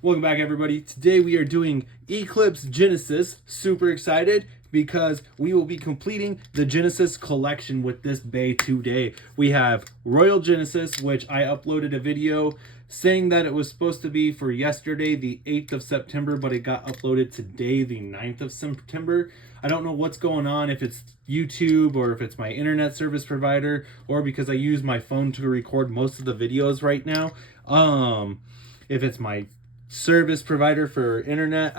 Welcome back, everybody. Today we are doing Eclipse Genesis. Super excited because we will be completing the Genesis collection with this bay today. We have Royal Genesis, which I uploaded a video saying that it was supposed to be for yesterday, the 8th of September, but it got uploaded today, the 9th of September. I don't know what's going on, if it's YouTube or if it's my internet service provider or because I use my phone to record most of the videos right now. If it's my service provider for internet,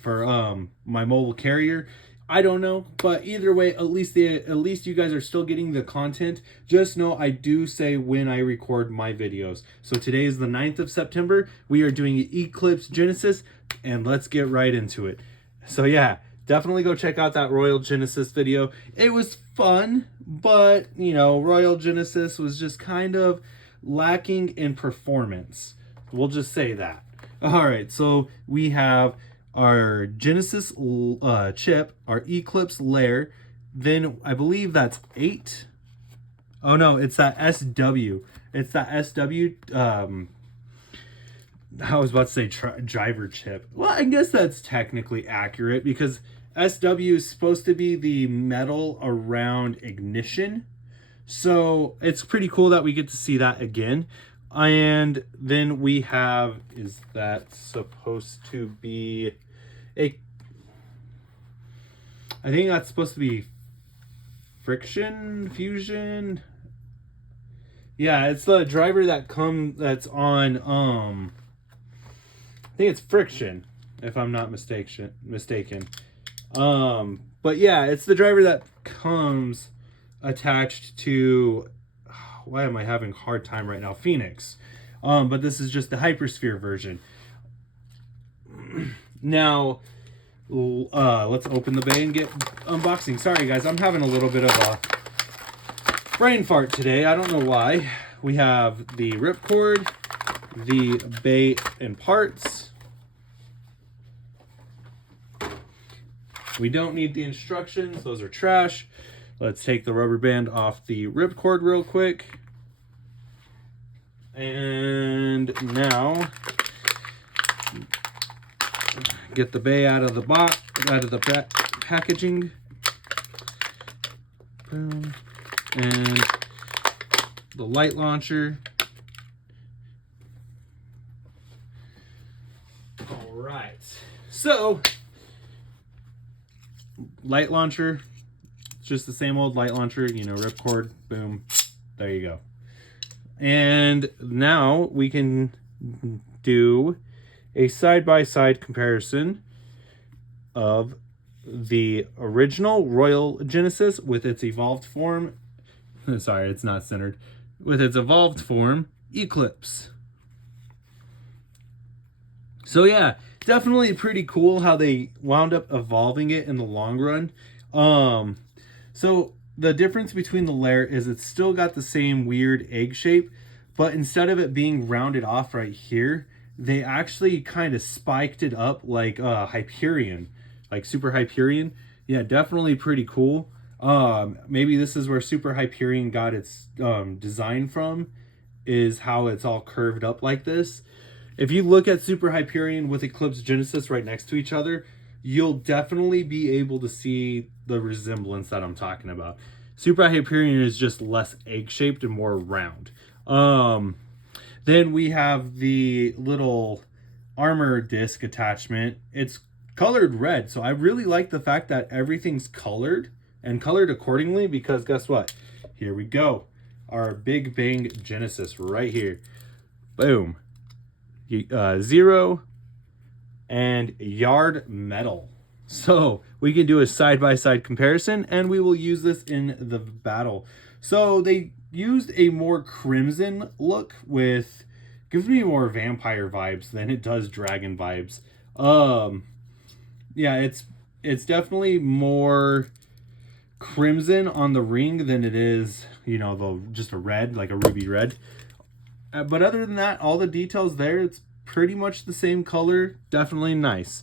for my mobile carrier, I don't know, but either way, at least you guys are still getting the content. Just know I do say when I record my videos. So today is the 9th of September. We are doing Eclipse Genesis, and let's get right into it. So yeah, definitely go check out that Royal Genesis video. It was fun, but Royal Genesis was just kind of lacking in performance. We'll just say that. All right, so we have our Genesis chip, our Eclipse layer. Then I believe that's 8. Oh no, it's that SW. It's that SW. I was about to say driver chip. Well, I guess that's technically accurate because SW is supposed to be the metal around ignition. So it's pretty cool that we get to see that again. And then we have, is that supposed to be I think that's supposed to be fusion. Yeah, it's the driver that's on, I think it's friction, if I'm not mistaken. But yeah, it's the driver that comes attached to, why am I having a hard time right now? Phoenix. But this is just the Hypersphere version. Now, let's open the bay and get unboxing. Sorry, guys, I'm having a little bit of a brain fart today. I don't know why. We have the ripcord, the bay and parts. We don't need the instructions. Those are trash. Let's take the rubber band off the ripcord real quick. And now get the bay out of the box, out of the packaging. Boom. And the light launcher. All right. So, light launcher. Just the same old light launcher, ripcord, boom, there you go. And now we can do a side-by-side comparison of the original Royal Genesis with its evolved form. Sorry, it's not centered. With its evolved form, Eclipse. So yeah, definitely pretty cool how they wound up evolving it in the long run. So the difference between the layer is it's still got the same weird egg shape, but instead of it being rounded off right here, they actually kind of spiked it up like Hyperion, like Super Hyperion. Yeah, definitely pretty cool. Maybe this is where Super Hyperion got its design from, is how it's all curved up like this. If you look at Super Hyperion with Eclipse Genesis right next to each other, you'll definitely be able to see the resemblance that I'm talking about. Super Hyperion is just less egg-shaped and more round. Then we have the little armor disc attachment. It's colored red, so I really like the fact that everything's colored and colored accordingly, because guess what? Here we go. Our Big Bang Genesis right here. Boom. 0 and yard metal. So we can do a side-by-side comparison, and we will use this in the battle. So they used a more crimson look, with gives me more vampire vibes than it does dragon vibes. Yeah, it's definitely more crimson on the ring than it is, just a red, like a ruby red. But other than that, all the details there, it's pretty much the same color. Definitely nice.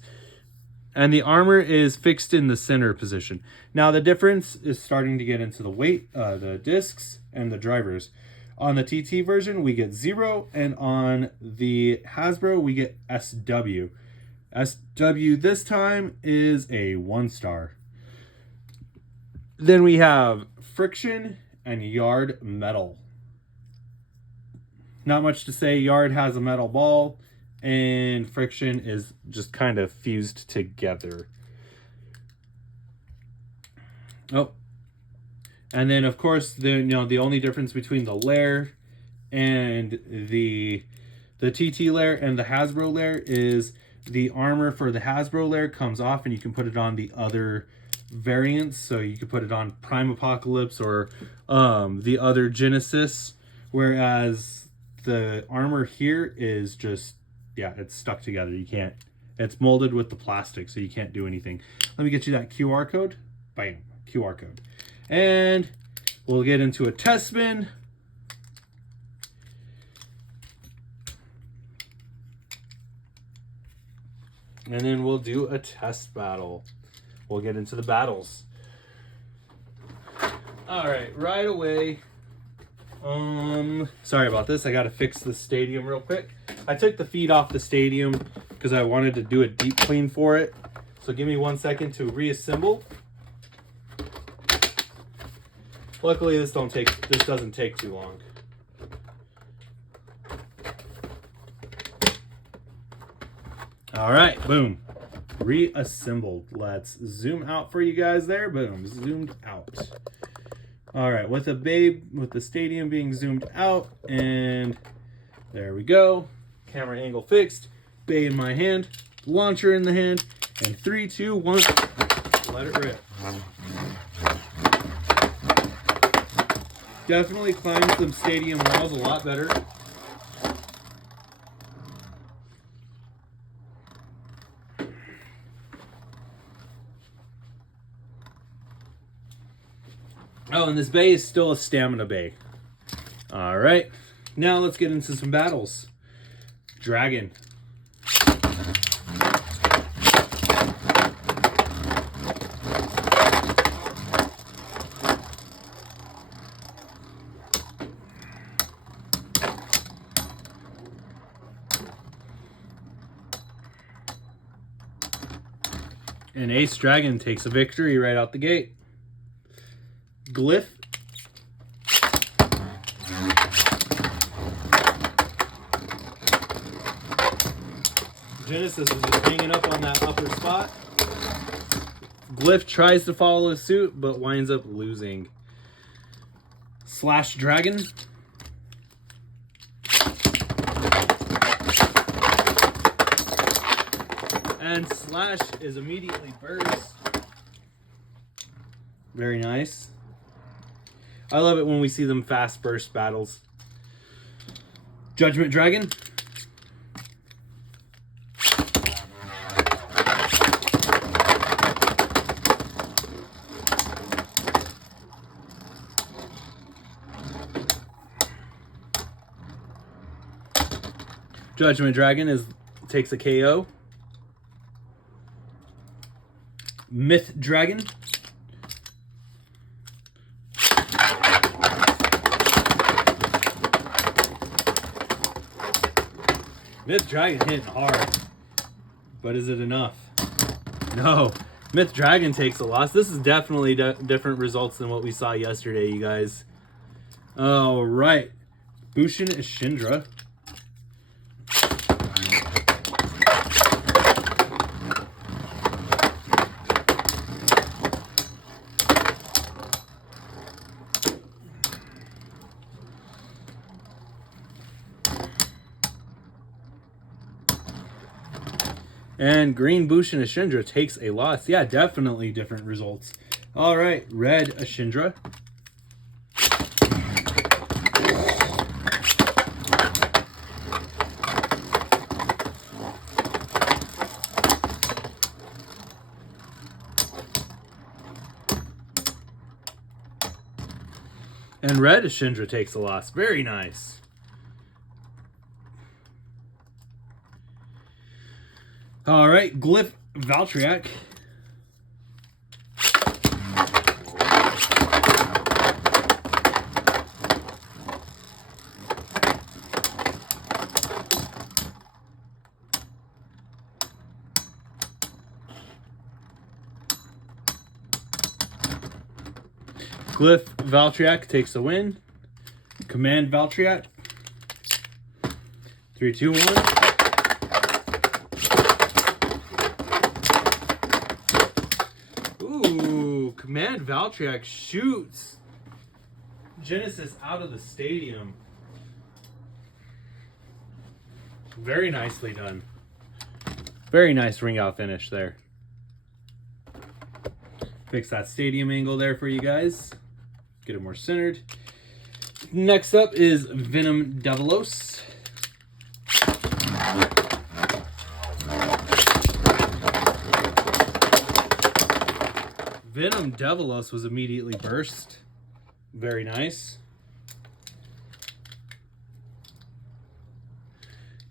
And the armor is fixed in the center position. Now the difference is starting to get into the weight, the discs, and the drivers. On the TT version, we get 0, and on the Hasbro, we get SW. SW this time is a 1-star. Then we have Friction and Yard Metal. Not much to say. Yard has a metal ball, and Friction is just kind of fused together. Oh, and then of course the only difference between the lair and the TT lair and the Hasbro lair is the armor for the Hasbro lair comes off, and you can put it on the other variants. So you could put it on Prime Apocalypse or the other Genesis, whereas the armor here is just, yeah, it's stuck together. You can't, it's molded with the plastic, so you can't do anything. Let me get you that QR code. Bam, QR code. And we'll get into a test spin. And then we'll do a test battle. We'll get into the battles. All right, right away. Sorry about this. I got to fix the stadium real quick. I took the feet off the stadium because I wanted to do a deep clean for it. So give me 1 second to reassemble. Luckily, this doesn't take too long. All right, boom. Reassembled. Let's zoom out for you guys there. Boom, zoomed out. All right, with the stadium being zoomed out, and there we go. Camera angle fixed. Bay in my hand, launcher in the hand, and 3, 2, 1. Let it rip. Definitely climbed some stadium walls a lot better. Oh, and this bay is still a stamina bay. All right, now let's get into some battles. Dragon. And Ace Dragon takes a victory right out the gate. Glyph. Genesis is just hanging up on that upper spot. Glyph tries to follow suit, but winds up losing. Slash Dragon. And Slash is immediately burst. Very nice. I love it when we see them fast burst battles. Judgment Dragon. Judgment Dragon takes a KO. Myth Dragon. Myth Dragon hitting hard, but is it enough? No. Myth Dragon takes a loss. This is definitely different results than what we saw yesterday, you guys. All right. Bushin Ishindra. And Green Bushin Ashindra takes a loss. Yeah, definitely different results. All right, Red Ashindra. And Red Ashindra takes a loss. Very nice. All right, Glyph Valtryek. Cliff Valtryek takes the win. Command Valtryek. 3, 2, 1. Ooh, Command Valtryek shoots Genesis out of the stadium. Very nicely done. Very nice ring out finish there. Fix that stadium angle there for you guys. Get it more centered. Next up is Venom Devilos. Venom Devilos was immediately burst. Very nice.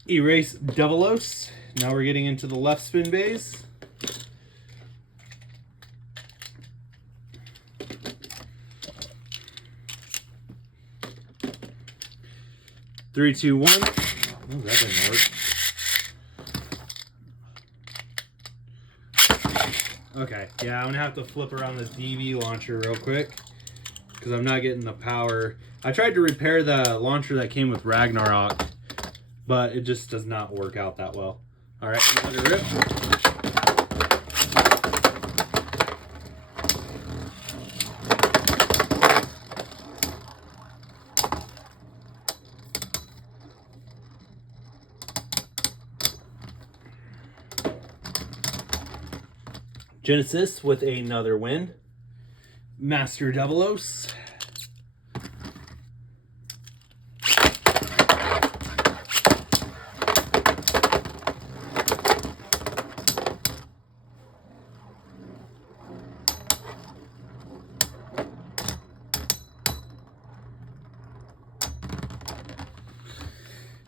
Erase Devilos. Now we're getting into the left spin bays. Three, two, one. Oh, that didn't work. Okay, yeah, I'm gonna have to flip around this DV launcher real quick because I'm not getting the power. I tried to repair the launcher that came with Ragnarok, but it just does not work out that well. All right, let it rip. Genesis with another win. Master Devilos.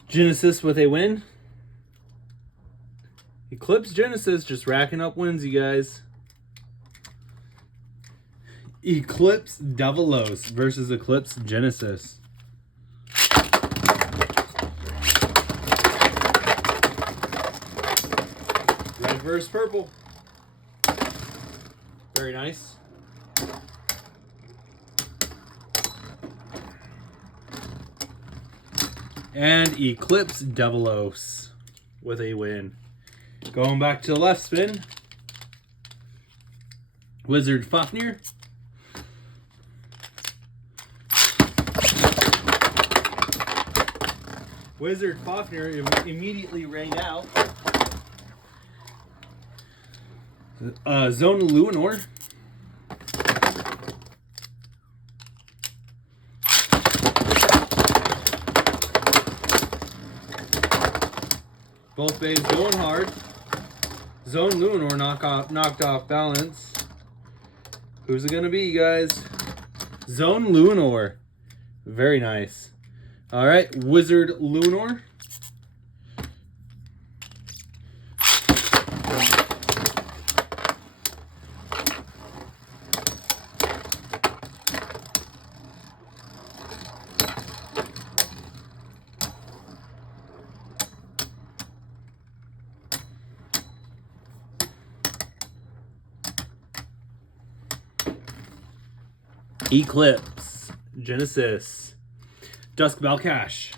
Genesis with a win. Eclipse Genesis just racking up wins, you guys. Eclipse Devilos versus Eclipse Genesis. Red versus purple. Very nice. And Eclipse Devilos with a win. Going back to the left spin. Wizard Fafnir. Wizard Fafnir immediately rained out. Zone Luinor. Both bays going hard. Zone Luinor knocked off balance. Who's it gonna be, you guys? Zone Luinor. Very nice. All right, Wizard Luinor. Eclipse Genesis. Dusk Balcash.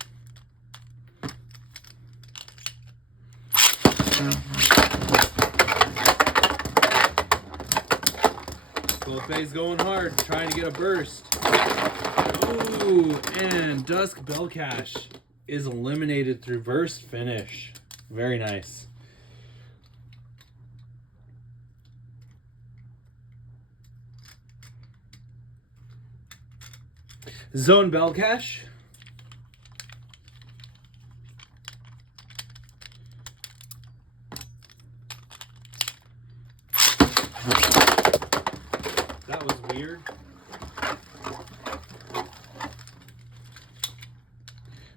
Both bays going hard, trying to get a burst. Ooh, and Dusk Belcash is eliminated through burst finish. Very nice. Zone Belcash. That was weird.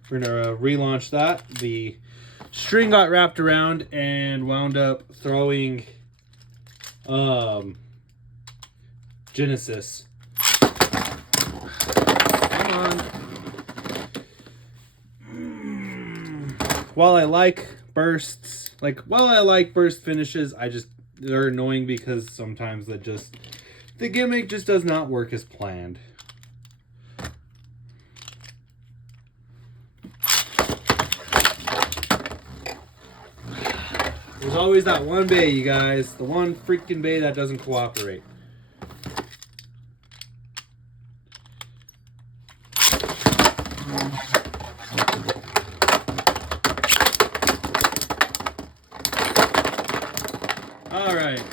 We're gonna relaunch that. The string got wrapped around and wound up throwing Genesis. While I like bursts, while I like burst finishes, they're annoying because sometimes the gimmick just does not work as planned. There's always that one bay, you guys. The one freaking bay that doesn't cooperate. Alright.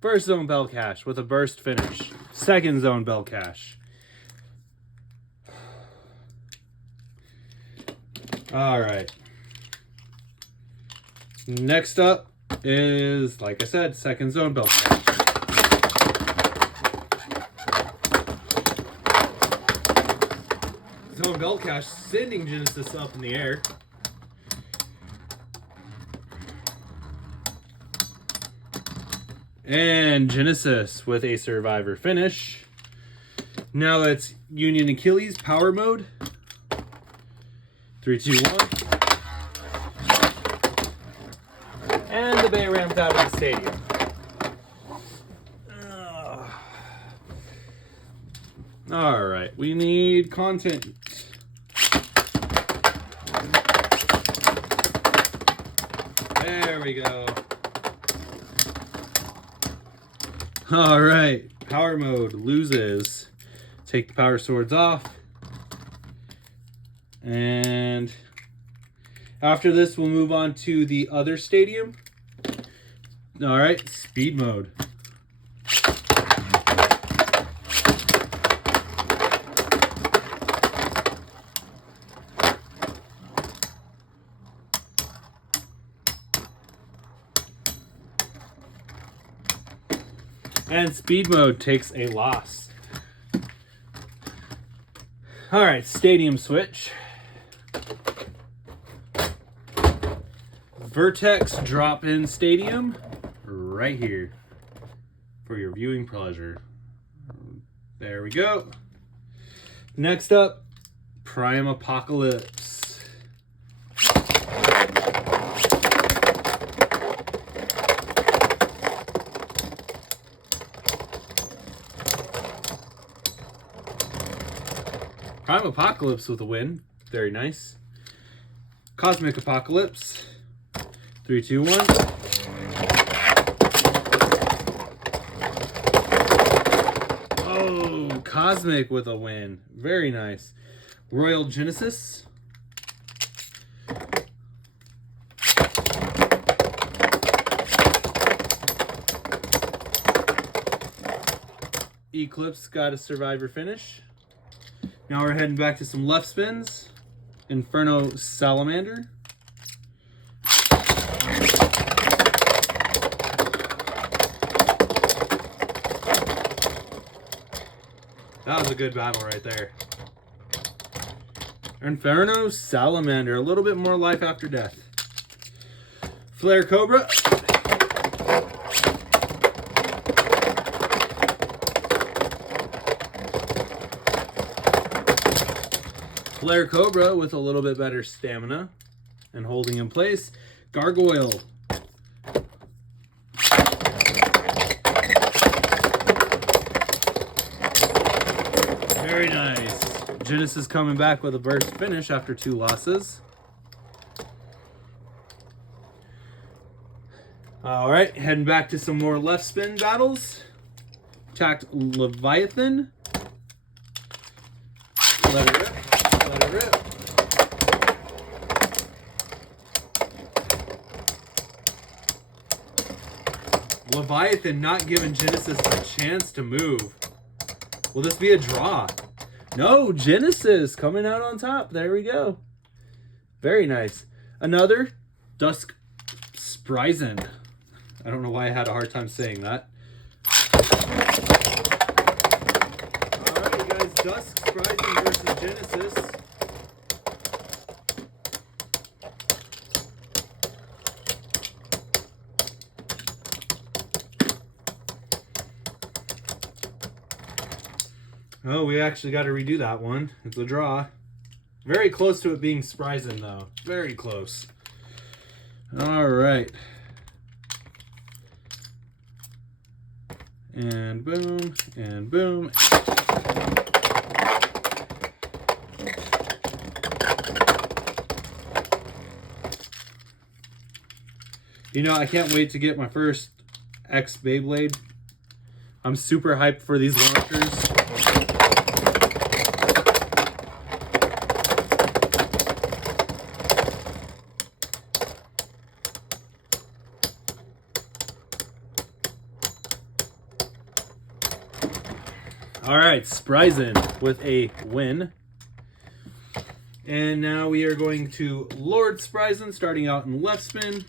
First zone bell cache with a burst finish. Second zone bell cache. Alright. Next up is, like I said, second zone bell cache. Zone bell cache sending Genesis up in the air. And Genesis with a survivor finish. Now it's Union Achilles power mode. 3, 2, 1. And the bay ramped out of the stadium. All right, we need content. There we go. All right, power mode loses. Take the power swords off. And after this, we'll move on to the other stadium. All right, speed mode. And speed mode takes a loss. All right, stadium switch. Vertex drop-in stadium right here for your viewing pleasure. There we go. Next up, Prime Apocalypse. Prime Apocalypse with a win. Very nice. Cosmic Apocalypse. 3, 2, 1. Oh, Cosmic with a win. Very nice. Royal Genesis. Eclipse got a survivor finish. Now we're heading back to some left spins. Inferno Salamander. That was a good battle right there. Inferno Salamander. A little bit more life after death. Flare Cobra. Flare Cobra with a little bit better stamina and holding in place. Gargoyle. Very nice. Genesis coming back with a burst finish after 2 losses. All right, heading back to some more left spin battles. Attacked Leviathan. Let it rip. Let it rip. Leviathan not giving Genesis a chance to move. Will this be a draw? No, Genesis coming out on top. There we go. Very nice. Another Dusk Sprisen. I don't know why I had a hard time saying that. Alright, you guys. Dusk Sprisen versus Genesis. Oh, we actually got to redo that one. It's a draw. Very close to it being Sprisen, though. Very close. All right. And boom, and boom. You know, I can't wait to get my first X Beyblade. I'm super hyped for these launchers. All right, Spryzen with a win. And now we are going to Lord Spryzen, starting out in left spin.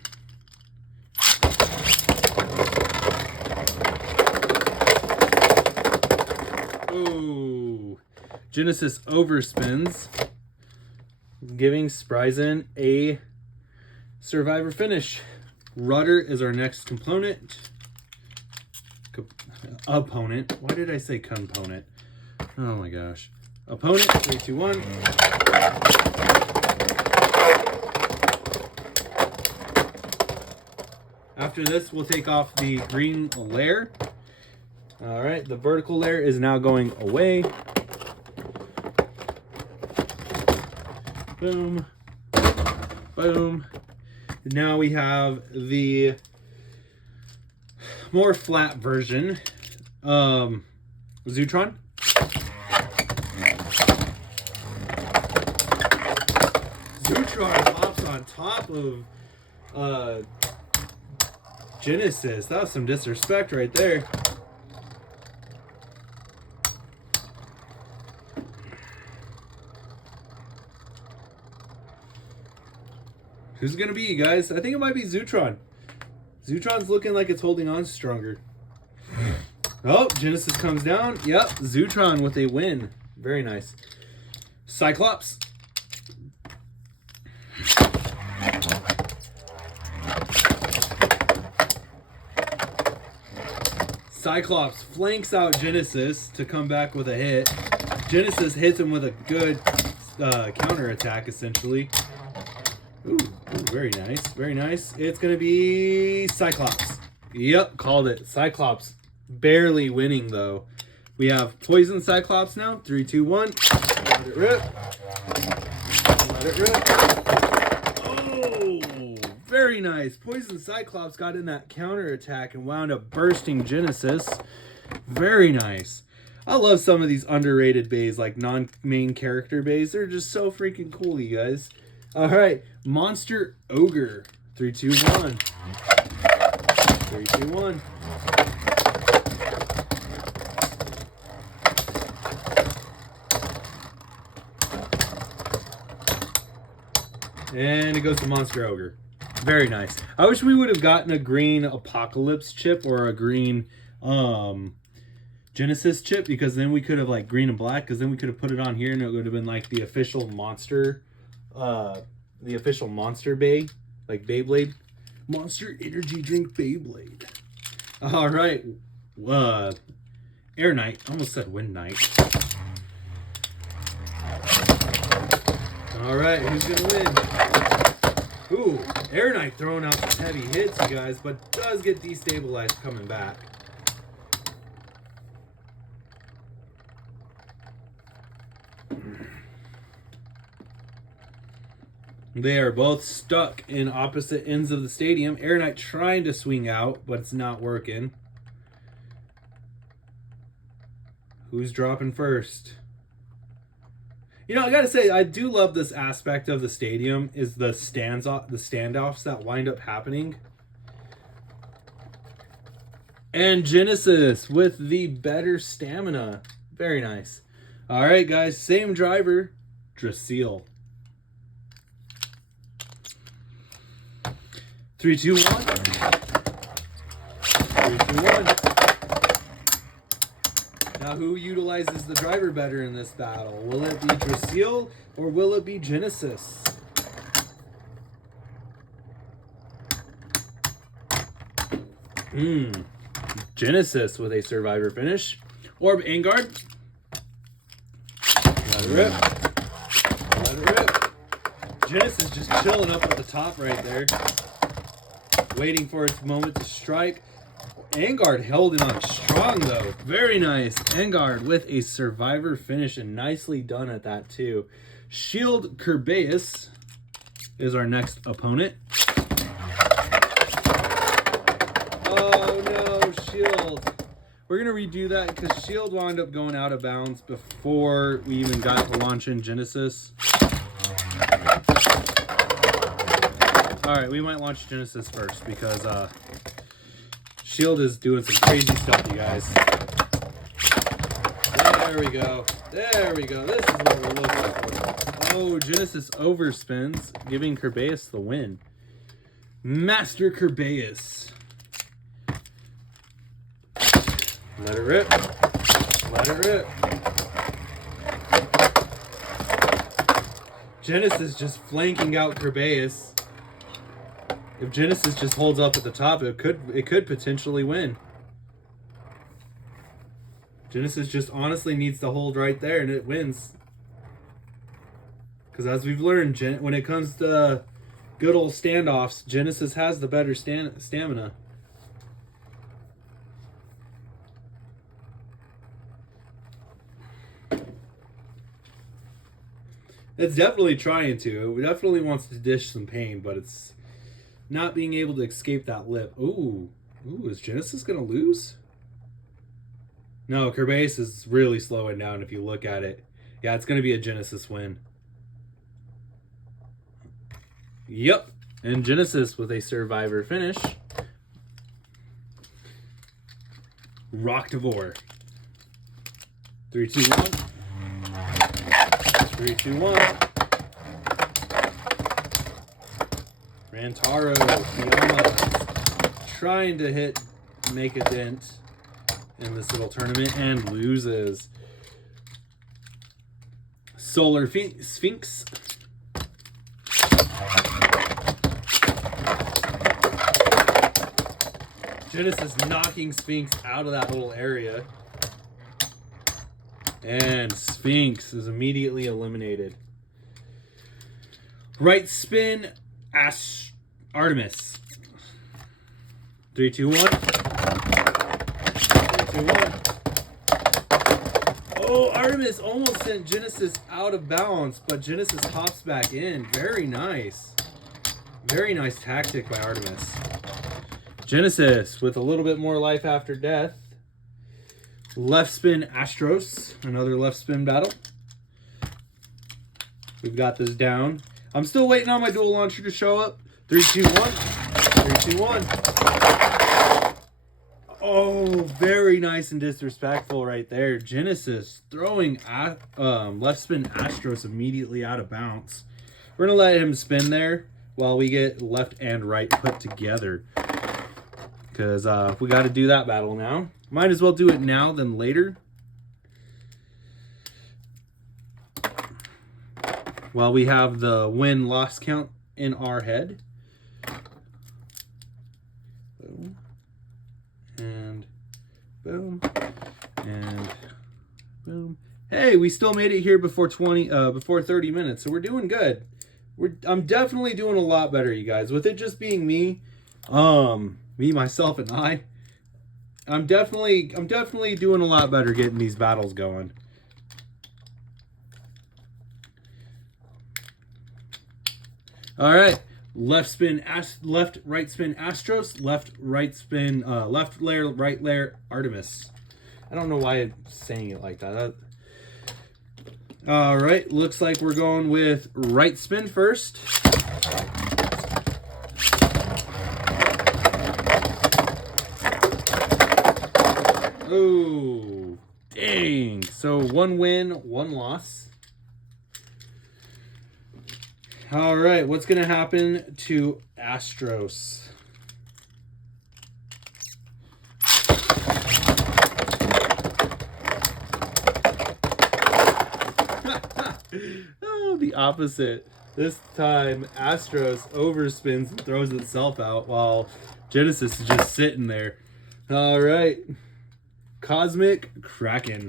Ooh, Genesis overspins, giving Spryzen a survivor finish. Rudder is our next component. Opponent. Why did I say component? Oh my gosh. Opponent, 3, 2, 1. After this, we'll take off the green layer. All right, the vertical layer is now going away. Boom. Boom. Now we have the more flat version. Zootron. Zootron pops on top of Genesis. That was some disrespect right there. Who's it gonna be, you guys? I think it might be Zootron. Zootron's looking like it's holding on stronger. Oh, Genesis comes down. Yep, Zootron with a win. Very nice. Cyclops. Cyclops flanks out Genesis to come back with a hit. Genesis hits him with a good counter attack, essentially. Ooh, very nice, very nice. It's going to be Cyclops. Yep, called it. Cyclops barely winning, though. We have Poison Cyclops now. 3, 2, 1. Let it rip. Let it rip. Oh, very nice. Poison Cyclops got in that counter attack and wound up bursting Genesis. Very nice. I love some of these underrated bays, like non-main character bays. They're just so freaking cool, you guys. All right, Monster Ogre. 3, 2, 1. 3, 2, 1. And it goes to Monster Ogre. Very nice. I wish we would have gotten a green Apocalypse chip or a green Genesis chip, because then we could have like green and black, because then we could have put it on here and it would have been like the official monster bay, like Beyblade. Monster Energy Drink Beyblade. All right. Air Knight. I almost said Wind Knight. All right, who's going to win? Ooh, Air Knight throwing out some heavy hits, you guys, but does get destabilized coming back. They are both stuck in opposite ends of the stadium. Air Knight trying to swing out, but it's not working. Who's dropping first? You know, I gotta say, I do love this aspect of the stadium, is the standoffs that wind up happening. And Genesis with the better stamina. Very nice. All right, guys, same driver, Drasil. 3, 2, 1. 3, 2, 1. Now, who utilizes the driver better in this battle? Will it be Drasil or will it be Genesis? Genesis with a survivor finish. Orb Angard. Let it rip. Let it rip. Genesis just chilling up at the top right there, waiting for its moment to strike. Angard held it on strong, though. Very nice. Angard with a survivor finish, and nicely done at that, too. Shield Kerbeus is our next opponent. Oh no, shield. We're going to redo that because shield wound up going out of bounds before we even got to launch in Genesis. Alright, we might launch Genesis first because shield is doing some crazy stuff, you guys. There we go. There we go. This is what we're looking for. Oh, Genesis overspins, giving Kerbeus the win. Master Kerbeus. Let it rip. Let it rip. Genesis just flanking out Kerbeus. If Genesis just holds up at the top, it could potentially win. Genesis just honestly needs to hold right there and it wins. Because as we've learned, when it comes to good old standoffs, Genesis has the better stamina. It's definitely trying to. It definitely wants to dish some pain, but it's not being able to escape that lip. Ooh. Ooh, is Genesis going to lose? No, Kerbeus is really slowing down if you look at it. Yeah, it's going to be a Genesis win. Yep. And Genesis with a survivor finish. Rocktivore. 3, 2, 1. 3, 2, 1. Rantaro, Fiamma, trying to make a dent in this little tournament and loses. Solar Sphinx. Genesis knocking Sphinx out of that little area. And Sphinx is immediately eliminated. Right spin, Artemis. 3, 2, 1. 3, 2, 1. Oh, Artemis almost sent Genesis out of bounds, but Genesis hops back in. Very nice. Very nice tactic by Artemis. Genesis with a little bit more life after death. Left spin Astros. Another left spin battle. We've got this down. I'm still waiting on my dual launcher to show up. 3, 2, 1. 3, 2, 1. Oh, very nice and disrespectful right there. Genesis throwing left spin Astros immediately out of bounds. We're going to let him spin there while we get left and right put together. Because we got to do that battle now. Might as well do it now than later. While we have the win-loss count in our head. Boom. And boom. And boom. Hey, we still made it here before 30 minutes, so we're doing good. I'm definitely doing a lot better, you guys. With it just being me, myself, and I'm definitely doing a lot better getting these battles going. All right, left right spin Astros, left layer right layer Artemis. I don't know why I'm saying it like that. All right, looks like we're going with right spin first. Oh, dang. So 1 win, 1 loss. All right, what's going to happen to Astros? Oh, the opposite. This time, Astros overspins and throws itself out while Genesis is just sitting there. All right. Cosmic Kraken.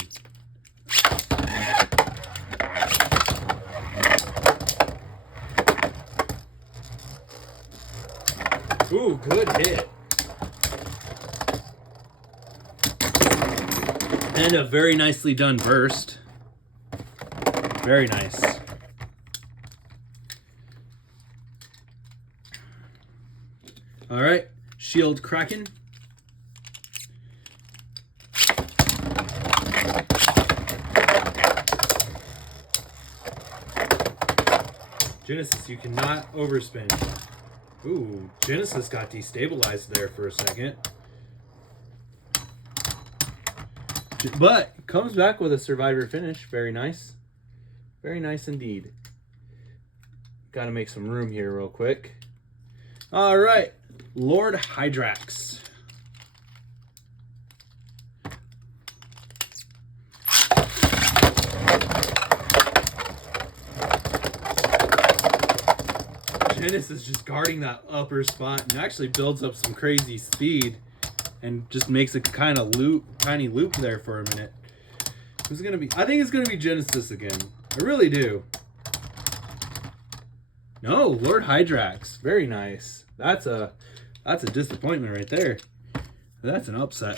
Ooh, good hit. And a very nicely done burst. Very nice. All right, Shield Kraken. Genesis, you cannot overspin. Ooh, Genesis got destabilized there for a second. But comes back with a survivor finish. Very nice. Very nice indeed. Got to make some room here real quick. All right. Lord Hydrax. Genesis is just guarding that upper spot and actually builds up some crazy speed and just makes a kind of tiny loop there for a minute. Who's gonna be? I think it's gonna be Genesis again. I really do. No, Lord Hydrax. Very nice. That's a disappointment right there. That's an upset.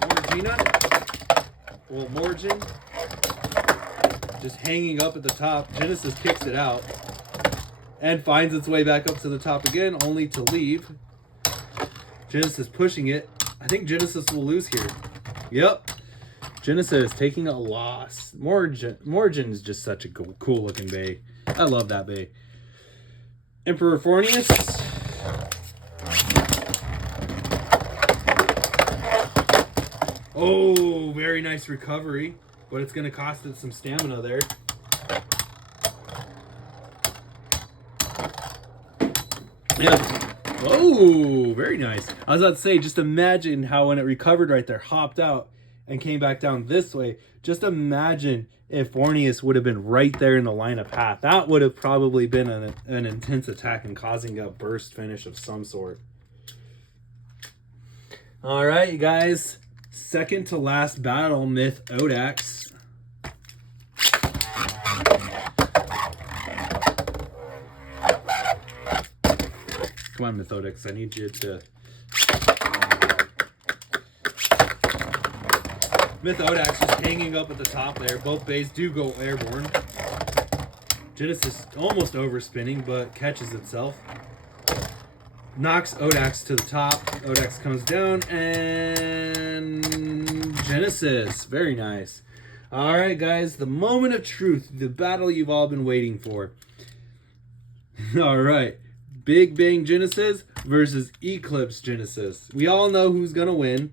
Morgina. Well, Morgan. Just hanging up at the top. Genesis kicks it out. And finds its way back up to the top again, only to leave. Genesis pushing it. I think Genesis will lose here. Yep. Genesis taking a loss. Morgan is just such a cool looking bay. I love that bay. Emperor Fornius. Oh, very nice recovery. But it's going to cost it some stamina there. Yeah. Oh, very nice. I was about to say, just imagine how when it recovered right there, hopped out and came back down this way. Just imagine if Fornius would have been right there in the line of path. That would have probably been an intense attack and causing a burst finish of some sort. All right, you guys. Second to last battle, Myth Odax. Come on, Myth Odax. I need you to... Myth Odax just hanging up at the top there. Both bays do go airborne. Genesis almost overspinning, but catches itself. Knocks Odax to the top. Odax comes down, and Genesis. Very nice. All right, guys. The moment of truth. The battle you've all been waiting for. All right. Big Bang Genesis versus Eclipse Genesis. We all know who's going to win,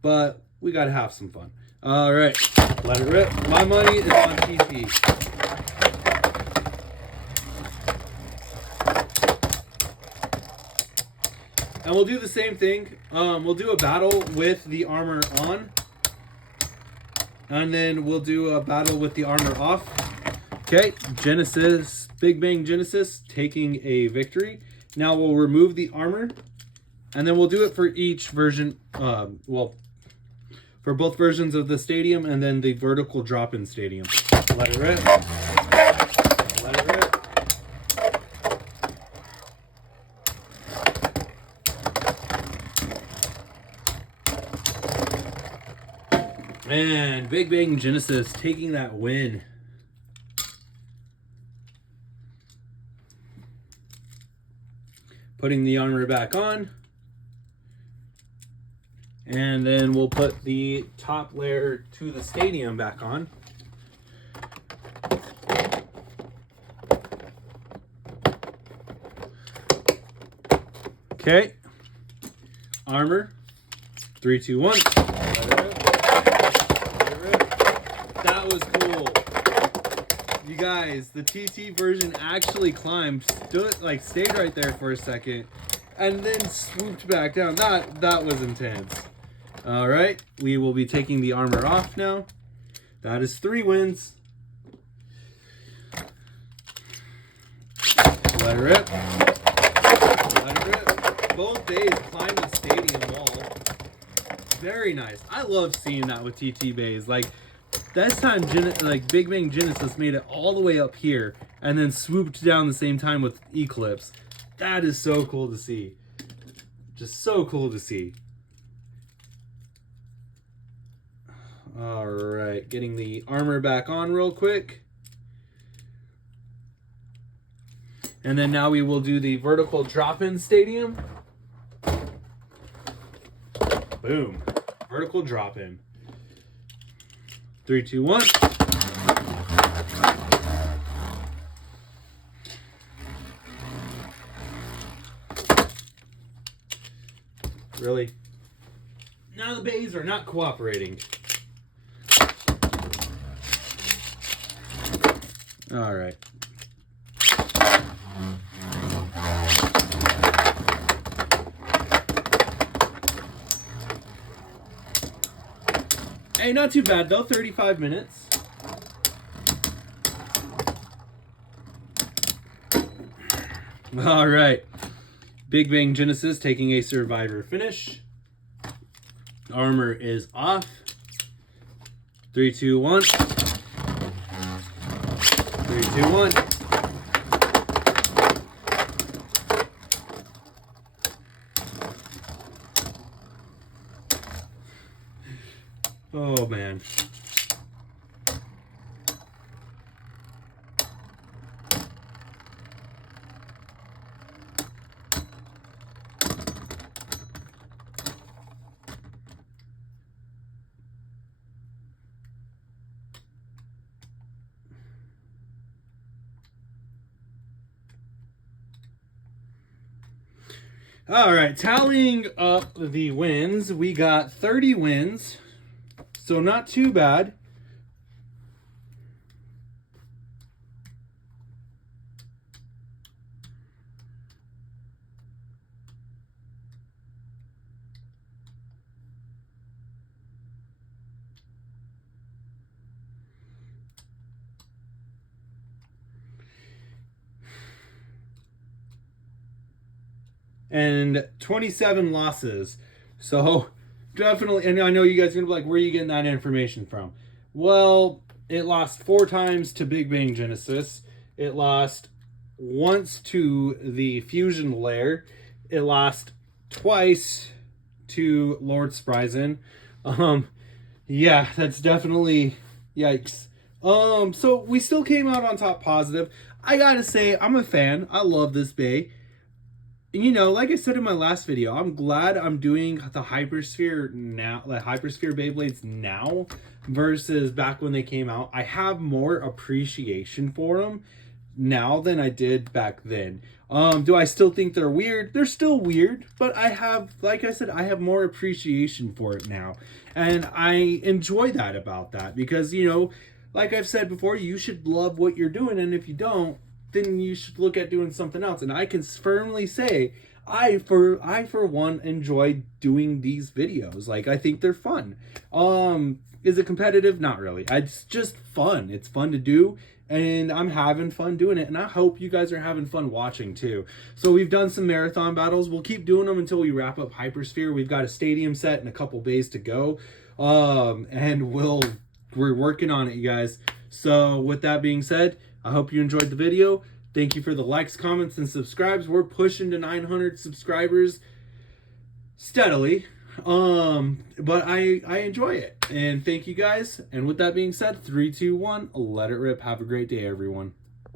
but we got to have some fun. All right. Let it rip. My money is on TP. And we'll do the same thing. We'll do a battle with the armor on. And then we'll do a battle with the armor off. Okay, Genesis, Big Bang Genesis taking a victory. Now we'll remove the armor. And then we'll do it for each version. Well, for both versions of the stadium and then the vertical drop-in stadium. Let it rip. Let it rip. And Big Bang Genesis taking that win. Putting the armor back on. And then we'll put the top layer to the stadium back on. Okay. Armor. 3, 2, 1. That was cool. You guys, the TT version actually climbed, stayed right there for a second, and then swooped back down. That was intense. All right, we will be taking the armor off now. That is 3 wins. Let it rip. Let it rip. Both days climbed the stadium wall. Very nice. I love seeing that with TT bays. Like, this time, Big Bang Genesis made it all the way up here and then swooped down the same time with Eclipse. That is so cool to see. Just so cool to see. All right, getting the armor back on real quick. And then now we will do the vertical drop-in stadium. Boom. Vertical drop-in. 3, 2, 1. Really? Now the bays are not cooperating. All right. Hey, not too bad though, 35 minutes. All right. Big Bang Genesis taking a survivor finish. Armor is off. 3, 2, 1. 3, 2, 1. Oh man. All right, tallying up the wins, we got 30 wins, so not too bad. And 27 losses. So definitely, and I know you guys are gonna be like, where are you getting that information from? Well, it lost 4 times to Big Bang Genesis. It lost once to the Fusion Lair. It lost twice to Lord Spryzen. Yeah, that's definitely yikes. So we still came out on top positive. I gotta say, I'm a fan. I love this bay. You know, like I said in my last video, I'm glad I'm doing the Hypersphere now, like Hypersphere Beyblades now versus back when they came out. I have more appreciation for them now than I did back then. Do I still think they're weird? They're still weird, but I have, like I said, I have more appreciation for it now. And I enjoy that about that because, you know, like I've said before, you should love what you're doing. And if you don't, then you should look at doing something else. And I can firmly say, I for one enjoy doing these videos. Like, I think they're fun. Is it competitive? Not really. It's just fun. It's fun to do, and I'm having fun doing it. And I hope you guys are having fun watching too. So we've done some marathon battles. We'll keep doing them until we wrap up Hypersphere. We've got a stadium set and a couple bays to go. And we're working on it, you guys. So with that being said, I hope you enjoyed the video. Thank you for the likes, comments, and subscribes. We're pushing to 900 subscribers steadily. But I enjoy it. And thank you guys. And with that being said, 3, 2, 1, let it rip. Have a great day, everyone.